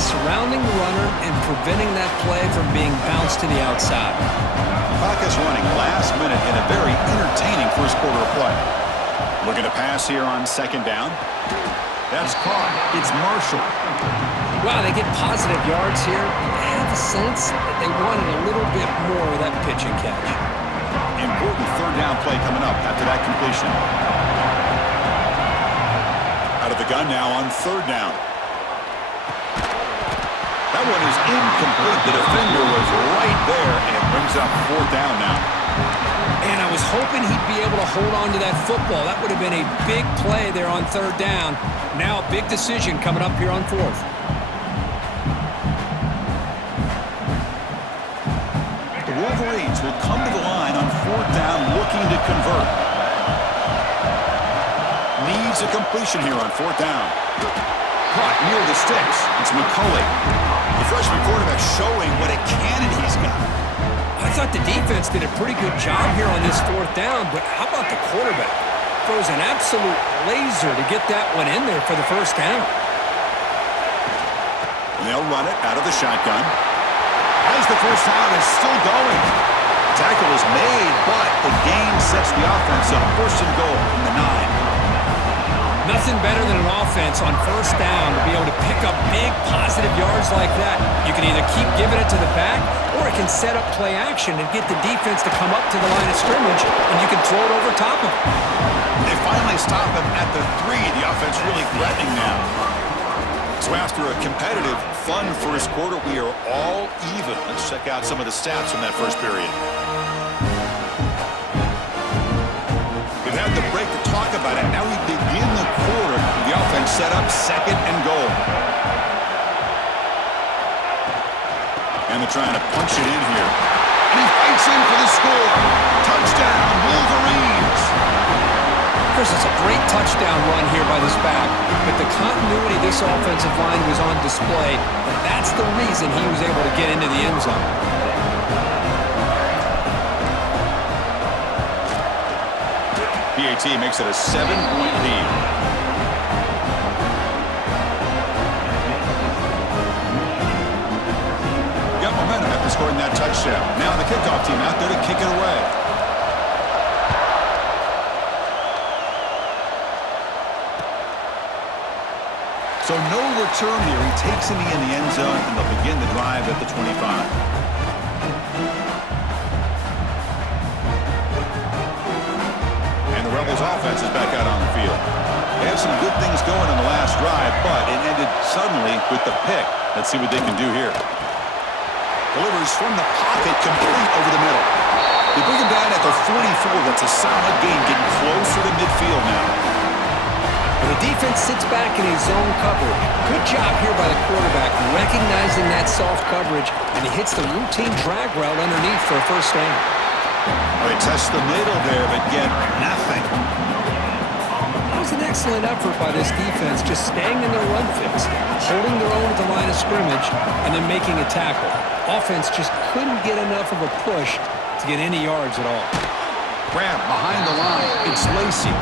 surrounding the runner and preventing that play from being bounced to the outside. Clock is running last minute in a very entertaining first quarter of play. Looking to pass here on second down. That's caught. It's Marshall. Wow, they get positive yards here. I have a sense that they wanted a little bit more of that pitch and catch. Important third down play coming up after that completion. Out of the gun now on third down. That one is incomplete. The defender was right there and brings up fourth down now. And I was hoping he'd be able to hold on to that football. That would have been a big play there on third down. Now a big decision coming up here on fourth. The Wolverines will come to the line on fourth down looking to convert. Needs a completion here on fourth down. Caught near the sticks. It's McCulley. The freshman quarterback showing what a cannon he's got. I thought the defense did a pretty good job here on this fourth down, but how about the quarterback? Throws an absolute laser to get that one in there for the first down. And they'll run it out of the shotgun. As the first down is still going. Tackle is made, but the gain sets the offense up. First and goal from the 9. Nothing better than an offense on first down to be able to pick up big positive yards like that. You can either keep giving it to the back, or it can set up play action and get the defense to come up to the line of scrimmage, and you can throw it over top of them. They finally stop him at the 3. The offense really threatening now. So after a competitive, fun first quarter, we are all even. Let's check out some of the stats from that first period. We've had the break to talk about it. Now we begin the quarter. The offense set up second and goal. And they're trying to punch it in here. And he fights in for the score. Touchdown, Wolverines. Chris, it's a great touchdown run here by this back, but the continuity of this offensive line was on display, and that's the reason he was able to get into the end zone. PAT makes it a 7-point lead. Got momentum after scoring that touchdown. Now the kickoff team out there to kick it away. So no return here. He takes him in the end zone, and they'll begin the drive at the 25. And the Rebels offense is back out on the field. They have some good things going on the last drive, but it ended suddenly with the pick. Let's see what they can do here. Delivers from the pocket, complete over the middle. They bring him down at the 44. That's a solid gain, getting closer to midfield now. And the defense sits back in his zone coverage. Good job here by the quarterback, recognizing that soft coverage, and he hits the routine drag route underneath for a first down. They test the middle there, but get nothing. That was an excellent effort by this defense, just staying in their run fix, holding their own at the line of scrimmage, and then making a tackle. Offense just couldn't get enough of a push to get any yards at all. Grab behind the line. It's Lacy.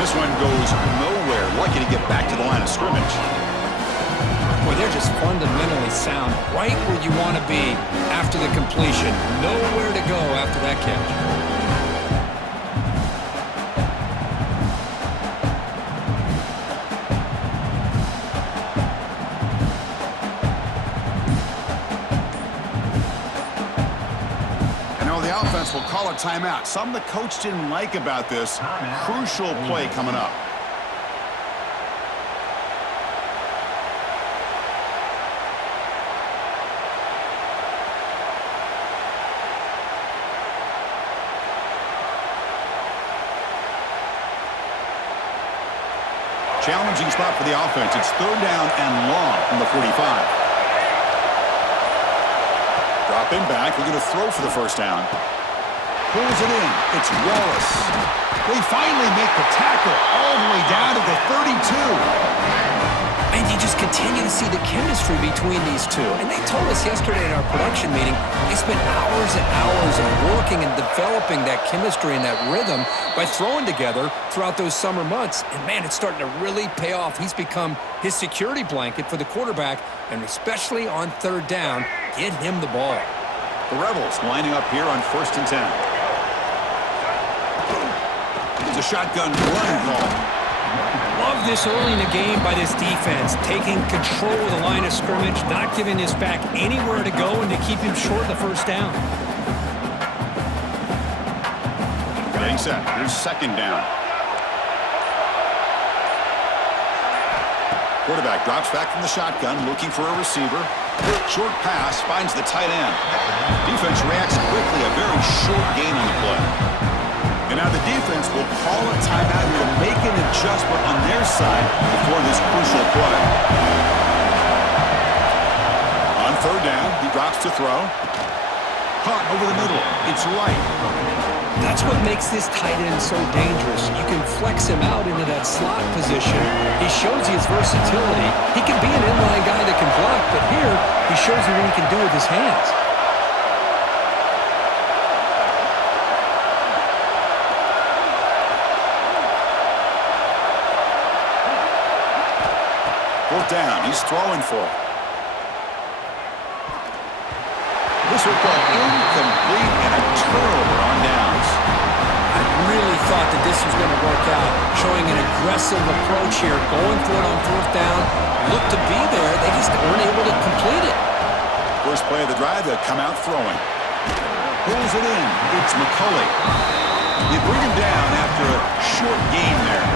This one goes nowhere. Lucky to get back to the line of scrimmage. Boy, they're just fundamentally sound, right where you want to be after the completion. Nowhere to go after that catch. Will call a timeout. Something the coach didn't like about this. Crucial play coming up. Challenging spot for the offense. It's third down and long from the 45. Dropping back. We're going to throw for the first down. Pulls it in. It's Wallace. They finally make the tackle all the way down to the 32. And you just continue to see the chemistry between these two. And they told us yesterday in our production meeting, they spent hours and hours of working and developing that chemistry and that rhythm by throwing together throughout those summer months. And man, it's starting to really pay off. He's become his security blanket for the quarterback, and especially on third down, get him the ball. The Rebels lining up here on 1st and 10. It's a shotgun run call. Love this early in the game by this defense, taking control of the line of scrimmage, not giving this back anywhere to go, and to keep him short of the first down. Getting set. Here's 2nd down. Quarterback drops back from the shotgun, looking for a receiver. Short pass finds the tight end. Defense reacts quickly, a very short gain on the play. And now the defense will call a timeout here to make an adjustment on their side before this crucial play. On 3rd down, he drops to throw. Caught over the middle. It's right. That's what makes this tight end so dangerous. You can flex him out into that slot position. He shows his versatility. He can be an inline guy that can block, but here he shows you what he can do with his hands. 4th down. He's throwing for it. This will go incomplete and a turnover on downs. I really thought that this was going to work out, showing an aggressive approach here, going for it on 4th down. Looked to be there. They just weren't able to complete it. First play of the drive, they'll come out throwing. Pulls it in. It's McCulley. You bring him down after a short gain there.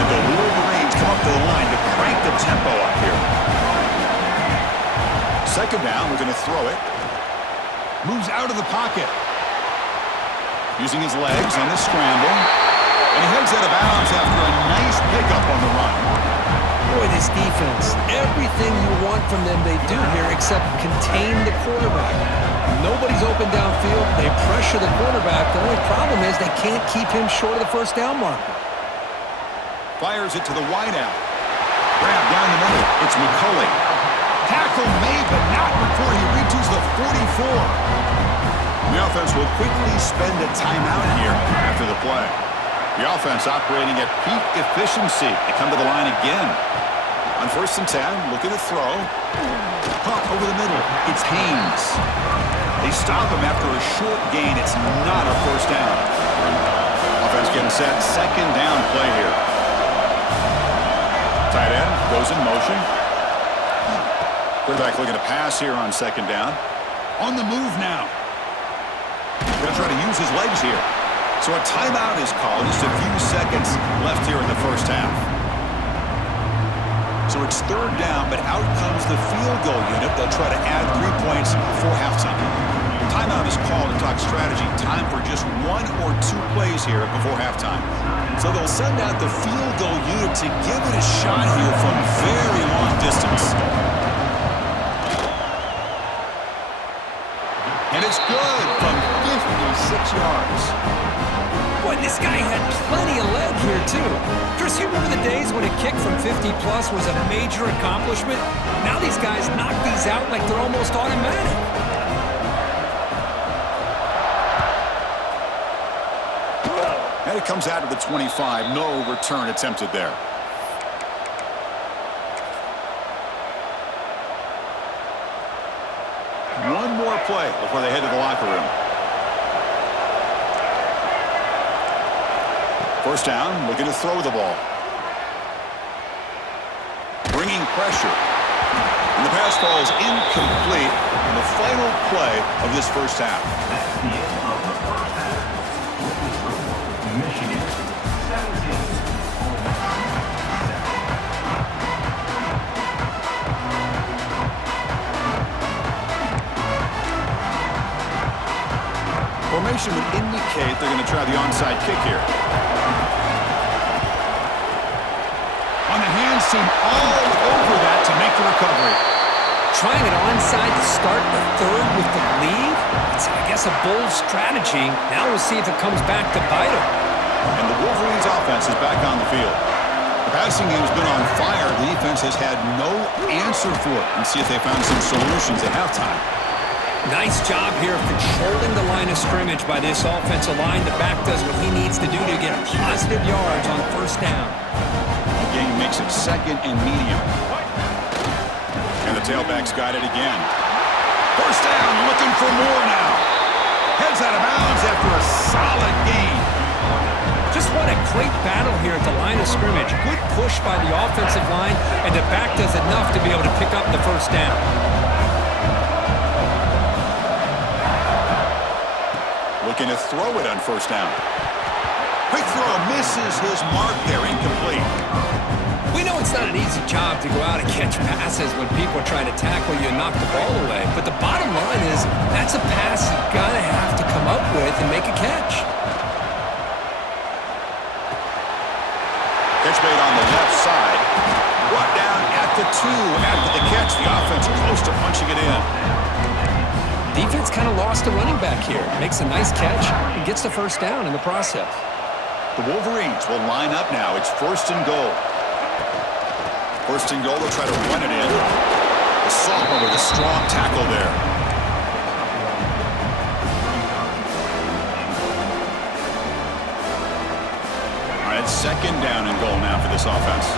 And the Wolverines come up to the line to crank the tempo up here. 2nd down, we're going to throw it. Moves out of the pocket. Using his legs on the scramble. And he heads out of bounds after a nice pickup on the run. Boy, this defense, everything you want from them they do here except contain the quarterback. Nobody's open downfield. They pressure the quarterback. The only problem is they can't keep him short of the first down marker. Fires it to the wideout. Grab down the middle. It's McCulley. Tackle made, but not before he reaches the 44. The offense will quickly spend a timeout here after the play. The offense operating at peak efficiency. They come to the line again. On 1st and 10, looking to throw. Caught over the middle. It's Haynes. They stop him after a short gain. It's not a first down. Offense getting set. 2nd down play here. Tight end goes in motion. Quarterback looking to pass here on 2nd down. On the move now. Going to try to use his legs here. So a timeout is called. Just a few seconds left here in the first half. So it's 3rd down, but out comes the field goal unit. They'll try to add 3 points before halftime. Timeout is called to talk strategy. Time for just 1 or 2 plays here before halftime. So they'll send out the field goal unit to give it a shot here from very long distance. And it's good from 56 yards. Boy, this guy had plenty of leg here, too. Chris, you remember the days when a kick from 50-plus was a major accomplishment? Now these guys knock these out like they're almost automatic. And it comes out of the 25. No return attempted there. One more play before they head to the locker room. 1st down, looking to throw the ball. Bringing pressure. And the pass falls incomplete in the final play of this first half. Formation would indicate they're going to try the onside kick here. On the hands team all over that to make the recovery. Trying it onside to start the 3rd with the lead? It's, I guess, a bold strategy. Now we'll see if it comes back to bite him. And the Wolverines offense is back on the field. The passing game's been on fire. The defense has had no answer for it. Let's see if they found some solutions at halftime. Nice job here of controlling the line of scrimmage by this offensive line. The back does what he needs to do to get positive yards on first down. The game makes it second and medium. And the tailback's got it again. First down, looking for more now. Heads out of bounds after a solid gain. Just what a great battle here at the line of scrimmage. Good push by the offensive line, and the back does enough to be able to pick up the first down. Looking to throw it on first down. Quick throw, misses his mark there, incomplete. We know it's not an easy job to go out and catch passes when people are trying to tackle you and knock the ball away. But the bottom line is that's a pass you gotta have to come up with and make a catch. Catch made on the left side. Brought down at the 2 after the catch. The offense close to punching it in. Defense kind of lost a running back here. Makes a nice catch and gets the first down in the process. The Wolverines will line up now. It's first and goal. First and goal, they'll try to run it in. The sophomore with a strong tackle there. All right, second down and goal now for this offense.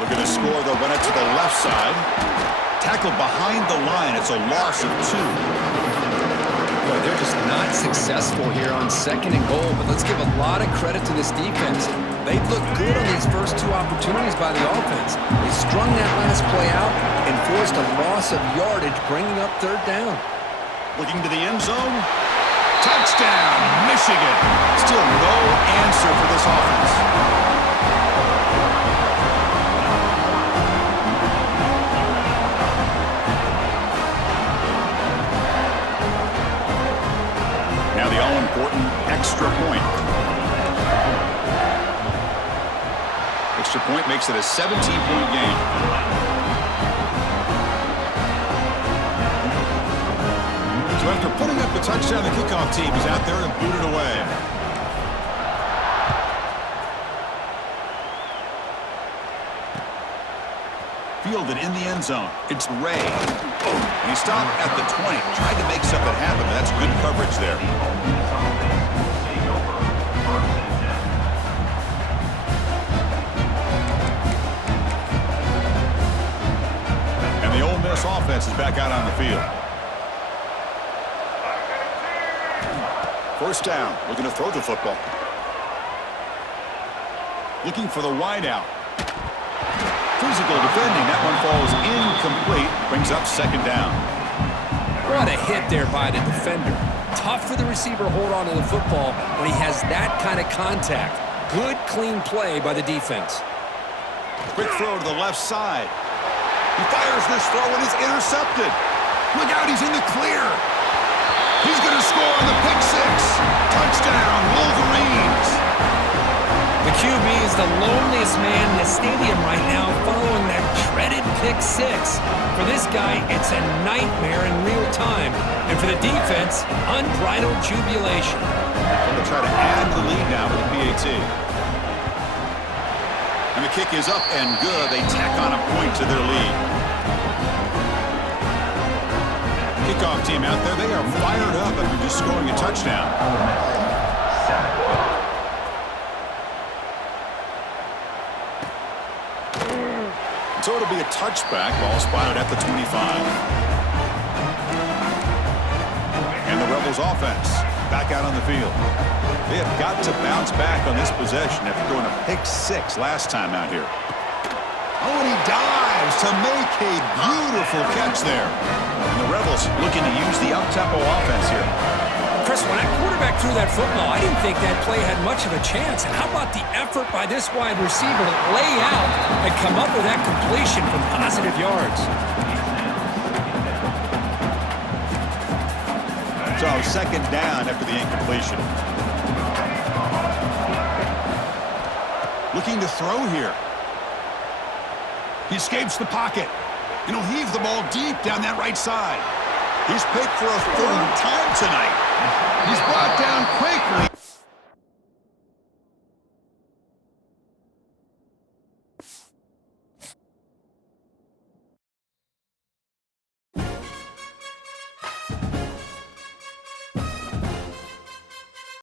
Looking to score, they'll run it to the left side. Tackled behind the line. It's a loss of 2. Boy, they're just not successful here on second and goal, but let's give a lot of credit to this defense. They've looked good on these first 2 opportunities by the offense. They strung that last play out and forced a loss of yardage, bringing up third down. Looking to the end zone. Touchdown, Michigan. Still no answer for this offense. Now the all-important extra point. Extra point makes it a 17-point game. So after putting up the touchdown, the kickoff team is out there to boot it away. Fielded in the end zone. It's Ray. And he stopped at the 20. Tried to make something happen, but that's good coverage there. And the Ole Miss offense is back out on the field. First down, looking to throw the football. Looking for the wide out. Physical defending, that one falls incomplete, brings up second down. What a hit there by the defender. Tough for the receiver to hold on to the football when he has that kind of contact. Good, clean play by the defense. Quick throw to the left side. He fires this throw and is intercepted. Look out, he's in the clear. He's going to score on the pick 6. Touchdown, Wolverines. The QB is the loneliest man in the stadium right now following that dreaded pick 6. For this guy, it's a nightmare in real time. And for the defense, unbridled jubilation. They'll try to add the lead now with the PAT. And the kick is up and good. They tack on a point to their lead. Kickoff team out there, they are fired up after just scoring a touchdown. So it'll be a touchback. Ball spotted at the 25. And the Rebels offense back out on the field. They have got to bounce back on this possession after throwing a pick 6 last time out here. Oh, and he dives to make a beautiful catch there. And the Rebels looking to use the up-tempo offense here. Chris, when that quarterback threw that football, I didn't think that play had much of a chance. How about the effort by this wide receiver to lay out and come up with that completion from positive yards? So second down after the incompletion. Looking to throw here. He escapes the pocket. And he'll heave the ball deep down that right side. He's picked for a third time tonight. He's brought down quick.